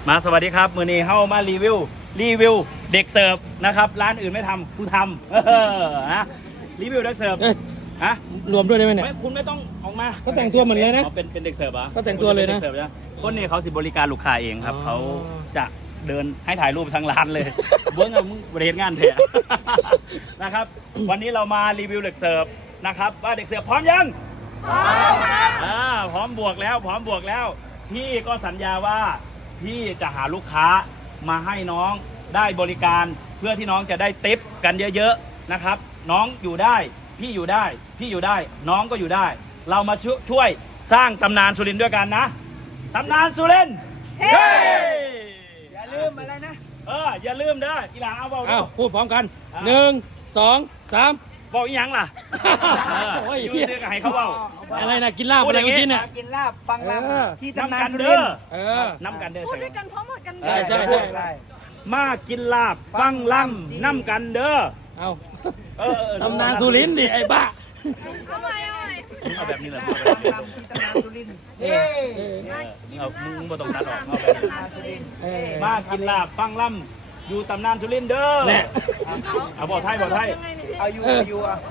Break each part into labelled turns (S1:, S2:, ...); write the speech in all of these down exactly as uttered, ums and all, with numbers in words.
S1: มาสวัสดีครับมือนี้เข้ามารีวิวรีวิวเด็กเสิร์ฟนะครับร้านอื่นไม่ทำกูทำเออนะรีวิวเด็กเสิร์ฟฮะ
S2: รวมด้วยได้ไหมเนี่ย
S1: คุณไม่ต้องออกมา
S2: เขาแต่งตัวเหมือนเลยนะ
S1: เป็นเป็นเด็กเสิร์ฟอ่ะ
S2: เขาแต่งตัวเลยนะ
S1: คนนี้เขาสิบริการลูกค้าเองครับเขาจะเดินให้ถ่ายรูปทั้งร้านเลยเบิ้งอะมึงบริเวณงานเถอะนะครับวันนี้เรามารีวิวเด็กเสิร์ฟนะครับว่าเด็กเสิร์ฟพร้อมยังพร้อมครับอ่าพร้อมบวกแล้วพร้อมบวกแล้วพี่ก็สัญญาว่าพี่จะหาลูกค้ามาให้น้องได้บริการเพื่อที่น้องจะได้ติปกันเยอะๆนะครับน้องอยู่ได้พี่อยู่ได้พี่อยู่ได้น้องก็อยู่ได้เรามาช่วยสร้างตำนานสุรินทร์ด้วยกันนะตำนานสุรินทร์เฮ้
S3: อย่าลืมอะไรนะ
S1: เอออย่าลืมเด้อกีฬาเอาเบา
S2: อ้าวพูดพร้อมกันหนึ่งสองสาม
S1: บอกอีหยังล่ะยูซื้อกับให้เขาเบา
S2: อะไรนะกินลาบอะไรเมื่อกี้เนี่ย
S3: กินลาบฟังลำที่ตำนานสุ
S1: รินทร์
S3: เออ
S1: น้ำกันเด้อ
S4: พูดด้วยกันพร้อมหมดกัน
S2: ใช่ใช่ใช่
S1: มากินลาบฟังลำน้ำกันเด้อ
S2: เอา
S1: เออ
S2: ตำนานสุรินทร์ดิไอ้บ้า
S4: เอาใหม่เอาใหม่
S1: เอาแบบนี้เลย
S3: ฟังลำที่ตำนานสุรินทร์เฮ้
S1: เอามึงมาต้องตัดออกเอาแบบนี้มากินลาบฟังลำอยู่ตำนานสุรินทร์เด้อเอาบอกไทยบอกไทย
S3: เอาอยู่เอาอยู่อ่ะ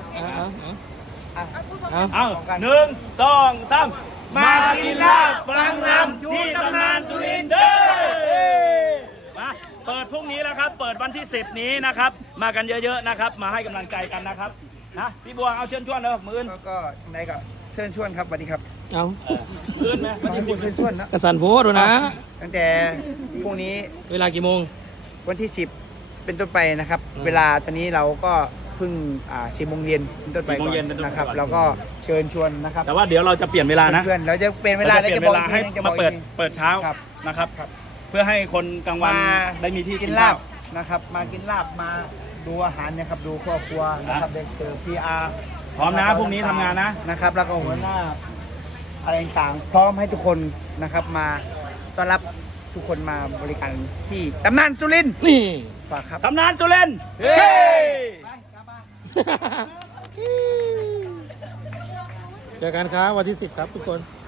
S1: เอาหนึ่งสองสามมากินลาบฟังลำอยู่ตำนานสุรินทร์เด้อมาเปิดพรุ่งนี้แล้วครับเปิดวันที่สิบนี้นะครับมากันเยอะๆนะครับมาให้กำลังใจกันนะครับนะพี่บัวเอาเชิญชวนเลยมือ
S3: ก็ในกับเชิญชวนครับสวัสดีครับ
S2: เอา
S1: มือไหม
S3: วันที่สิบเชิญชวนนะ
S2: กระสันโพดูนะ
S3: ตั้งแต่พรุ่งนี้
S2: เวลากี่โมง
S3: วันที่สิบเป็นต้นไปนะครับเวลาตอนนี้เราก็เพิ่งอ่าสี่โมงเย็นเป็นต้นไปก่อนนะครับเราก็เชิญชวนนะครับ
S1: แต่ว่าเดี๋ยวเราจะเปลี่ยนเวลานะ
S3: เพื่อนเราจะเปลี่ยนเวลาแล้วจะบอก
S1: ให้มาเปิดเปิดเช้านะครับเพื่อให้คนกลางวันได้มีที่
S3: กินลาบนะครับมากินลาบมาดูอาหารนะครับดูครอบครัวนะครับเด็กเสิร์ฟ พี อาร์
S1: พร้อมนะพรุ่งนี้ทำงานนะ
S3: นะครับแล้วก็หัวหน้าอะไรต่างพร้อมให้ทุกคนนะครับมาต้อนรับทุกคนมาบริการที่ตำนานสุรินทร์
S2: นี่
S3: ฝากครับ
S1: ตำนานสุรินทร์เฮ้
S2: เจอกันครับวันที่สิบครับทุกคน